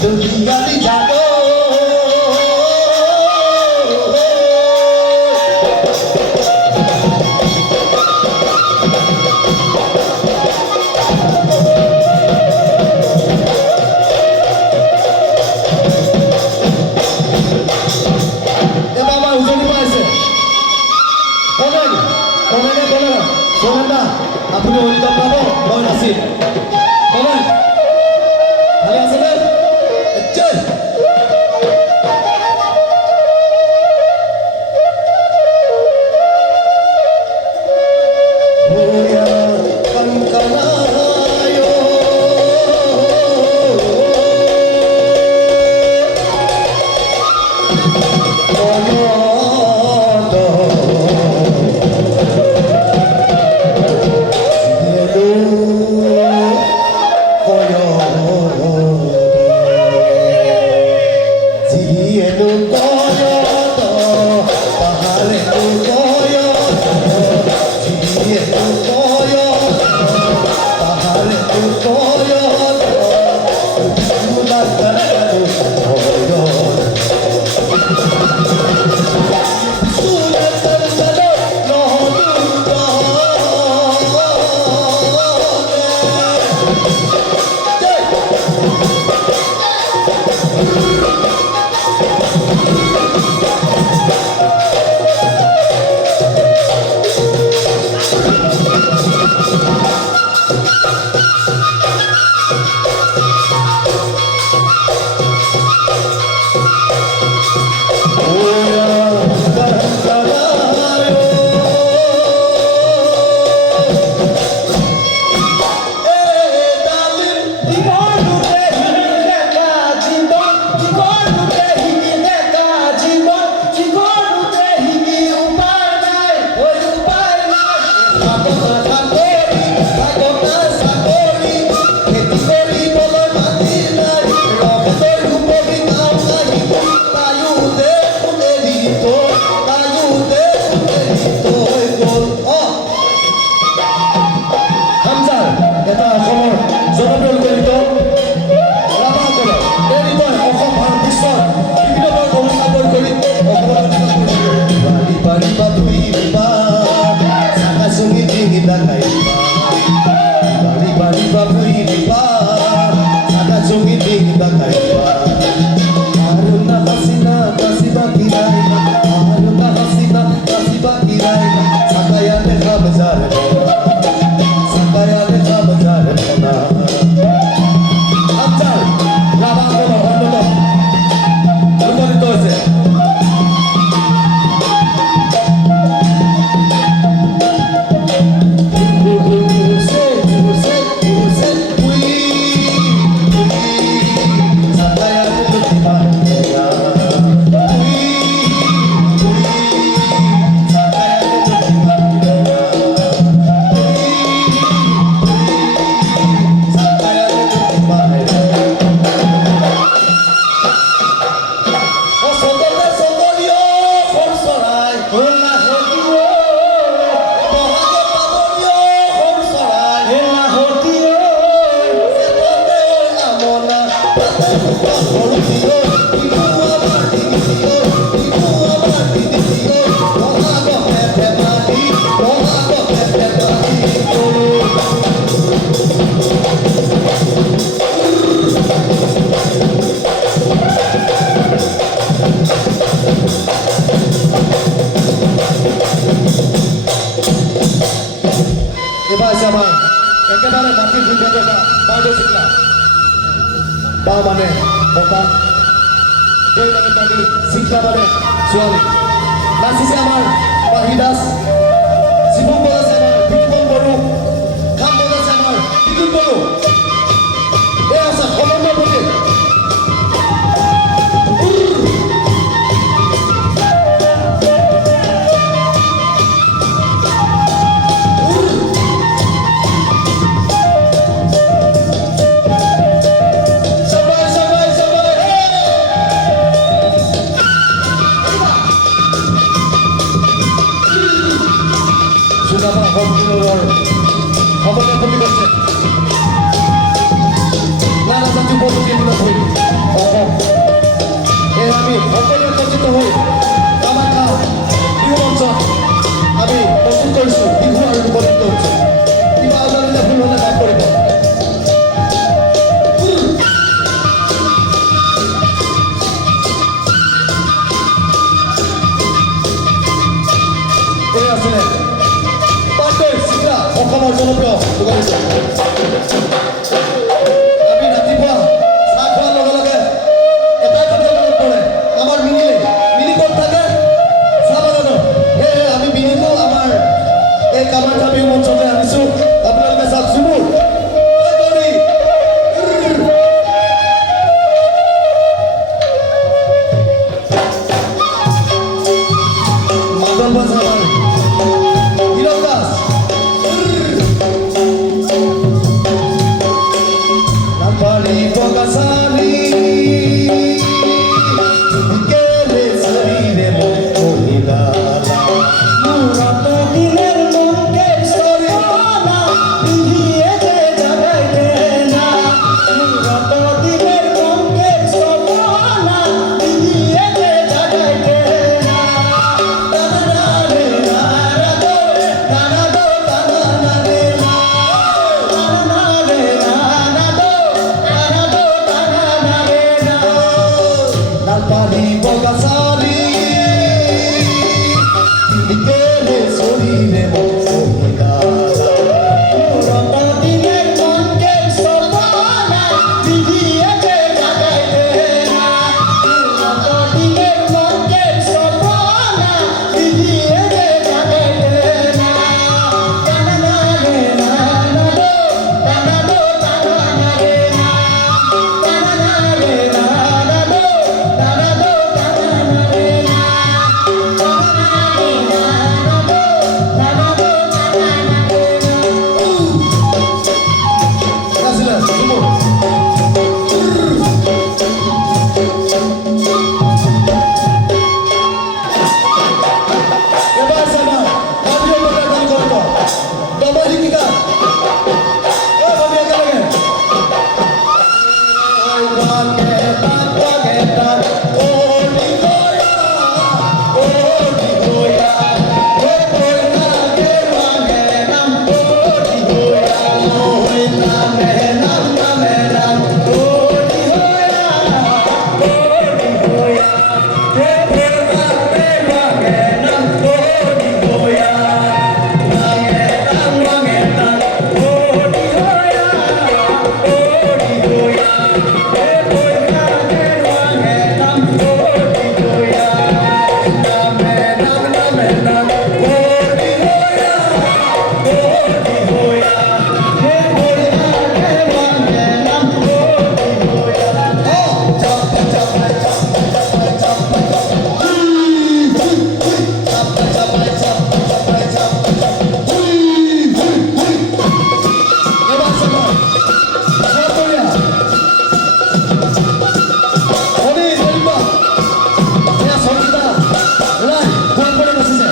দুনিয়াতে জানো এবার আমার উজনি পাইছে বলেন বলেন বলেন শোনেন না আপনি অনুতাপ পাবো মই নাচিম বলেন ভালো আছে না চল এবার আছে আমার একেবারে মাটির ভিতরে পাউডার শিখলা বা মানে বতা দুই মানে পানি শিখলা মানে ছোৱালী নাচিছে আমাৰ বাহি দাস শিৱম বজাইছে আমাৰ বিক্ৰম বড়ো খাম বজাইছে আমাৰ বিদ্যুৎ বড়ো এই আছে সমন্বয় প্ৰতি সমন্বয় প্ৰতি কৰিছে নানা জাতি বস্তু আমি ৰাতিপুৱা চাহ খোৱাৰ লগে লগে এটাই কথা মনত পৰে, আমাৰ মিনি ক'ত থাকে? চাহ বাগানত। সেয়েহে আমি মিনিটো আমাৰ এই কামাখ্যা বিহু মঞ্চলৈ আনিছোঁ। আপোনালোকে চাওক চুমুৰ মাদল বাজাৰৰ হীৰক দাস নাম্বাৰী বগাচাৰী কেলে চাৰিৰে মোক কহিলা মুরাত দিলের মনকে সরনা বিধিয়ে যে জাগাইতে না মুরাত দিলের মনকে সরনা বিধিয়ে যে জাগাইতে না তানা রে না দো তানা দো তানা রে না তানা রে না দো তানা দো তানা রে না নাম্বাৰী বগাচাৰী কেলে চাৰিৰে মোক কহিলা মুরাত দিলের মনকে সরনা বিধিয়ে যে জাগাইতে না মুরাত দিলের মনকে সরনা বিধিয়ে যে জাগাইতে না তানা রে না দো তানা দো তানা রে না তানা রে না দো তানা দো তানা রে না নাছিলে চুমুৰ এবাৰ চাবা বাবিয়ে মতে গান কৰিব দবা শিকিকা এ বাবি একেলগে এবাৰ চাবা সতৰীয়া অনি জৰিবা এয়া সঞ্চিতা ওলাই কোন পৰে বাচিছে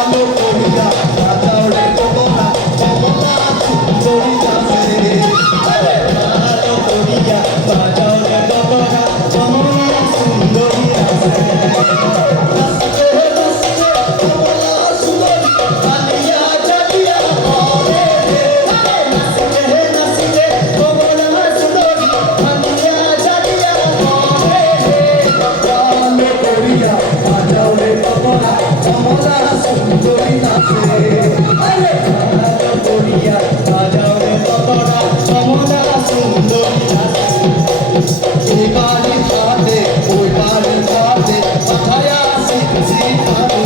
আলো কহিলা বাজাওৰে কমলা কমলা সুন্দৰী আছে আলো করিয়া বাজাও রে দোতরা কমলা সুন্দরী আছে নাচে নাচে কমলা সুন্দৰী আলিয়া জালিয়া ওরে নাচতে নাচতে কমলা সুন্দরী আলিয়া জালিয়া ওরে আলো করিয়া বাজাওরে কমলা কমলা সুন্দৰী নাচে আলো করিয়া বাজাও রে দোতরা কমলা সুন্দরী আছে এই বাড়ি হাতে ওই বাড়ি হাতে মাথায় শিখছি আমি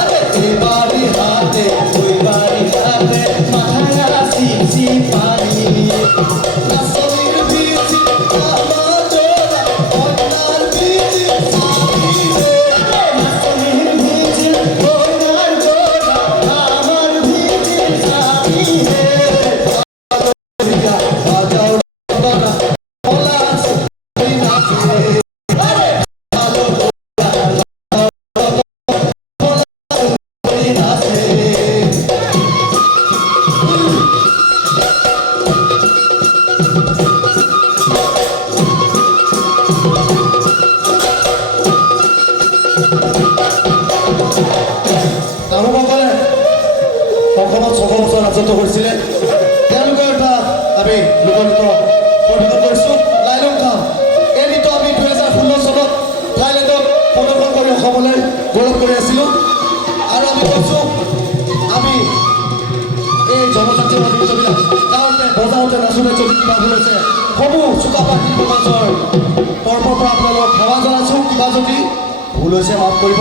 আরে এই বাড়ি হাতে ওই বাড়ি হাতে মাথায় আসিছি পানি নাচনির বিচি আমার জোড়া অন্যার বিচি সাথী রে নাচনির ভিজিল ওনার গোড়া আমার ভিজিল সাথী হে করিয়া বাজাও কমলা কমলা সুন্দরী নাচে আরে ভালো সুন্দরী নাচে আহোমসকলে অসমত ৬০০ বছৰ ৰাজত্ব কৰিছিলে। তেওঁলোকৰ এটা আমি লোকনৃত্য প্ৰদৰ্শন কৰিছোঁ লাইলং খাম। এই নৃত্য আমি ২০১৬ চনত থাইলেণ্ডত প্ৰদৰ্শন কৰি অসমলৈ গৌৰৱ কৰি আছিলোঁ। আৰু আমি কৈছোঁ আমি এই জনজাতি নাচোতে যদি কিবা ভুল হৈছে সমূহ চুকাফা শিল্প মঞ্চৰ তৰফৰ পৰা আপোনালোকক সেৱা জনাইছোঁ কিবা যদি ভুল হৈছে মাফ কৰিব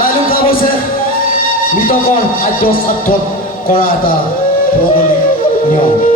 লাইলুং কাম হৈছে মৃতকৰ খাদ্য সাৰ্থক কৰা এটা ভৌগোলিক নিয়ম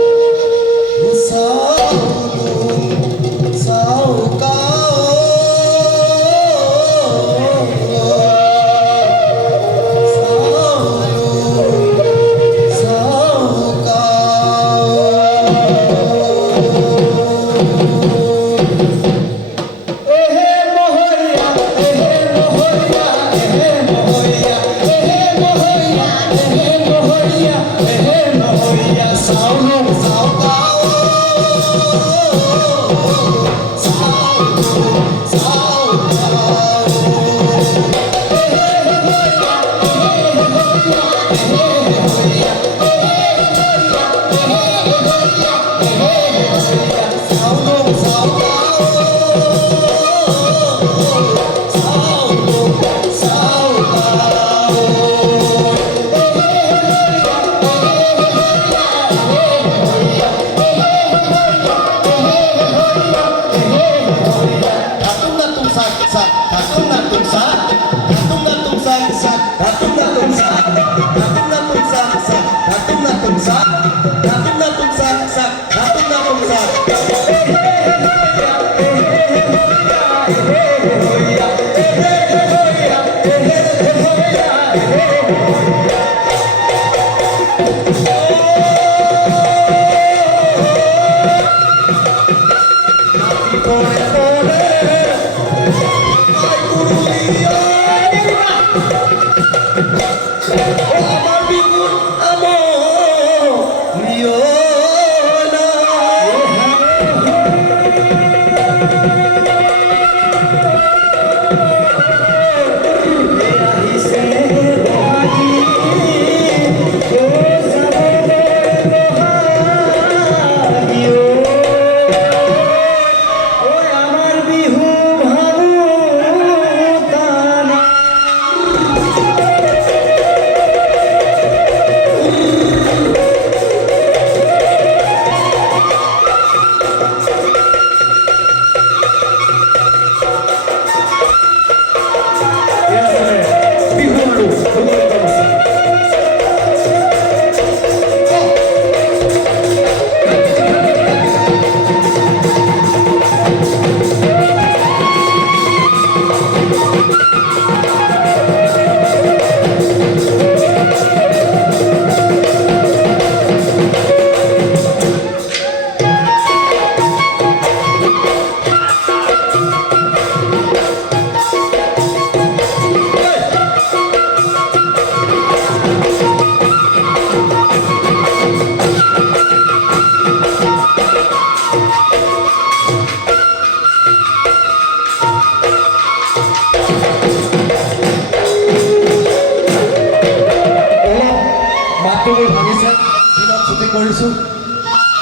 কৰিছোঁ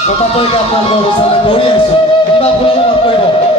কথাটোকে আপোনালোকৰ ওচৰলৈ দৌৰি আহিছোঁ কিবা ভুল হ'লে মাফ কৰিব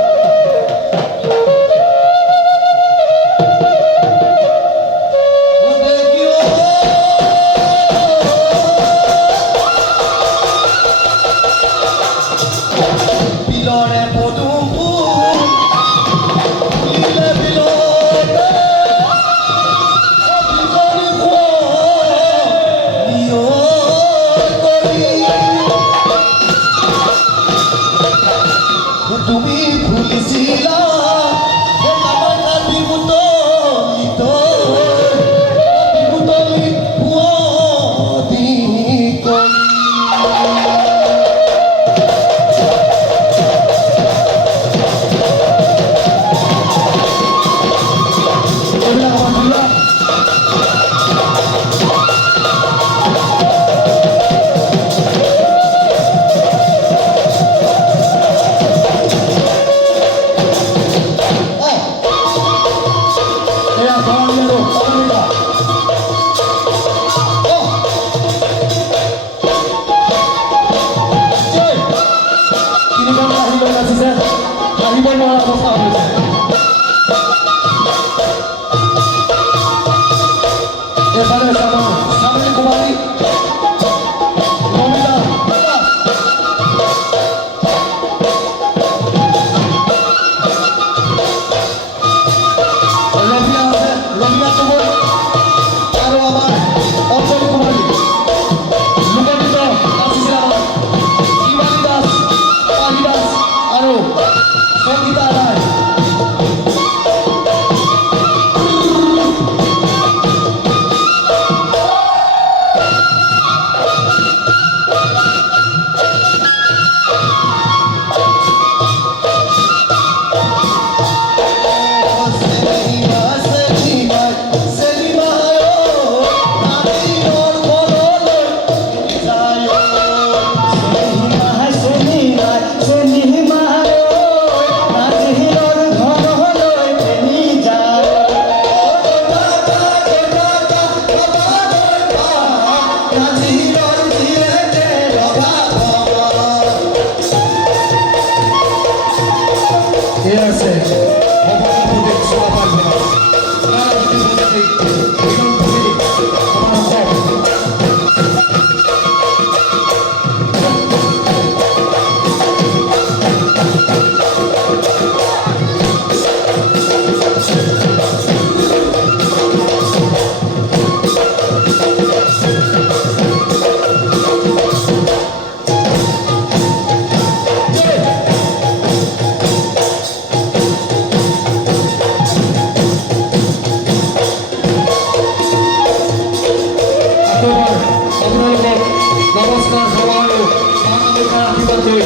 আশীৰ্বাদ লৈ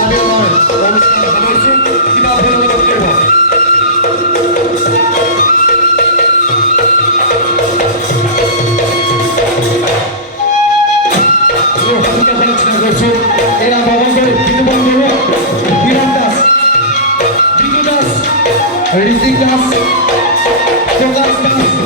আমি আমাৰ অনুষ্ঠান সামৰিছোঁ কিবা আপোনালোকে কৰিব এরা ভবনকে বিনোদন দেব বিরাট দাস বিজু দাস ঋতিক দাস প্রকাশ দাস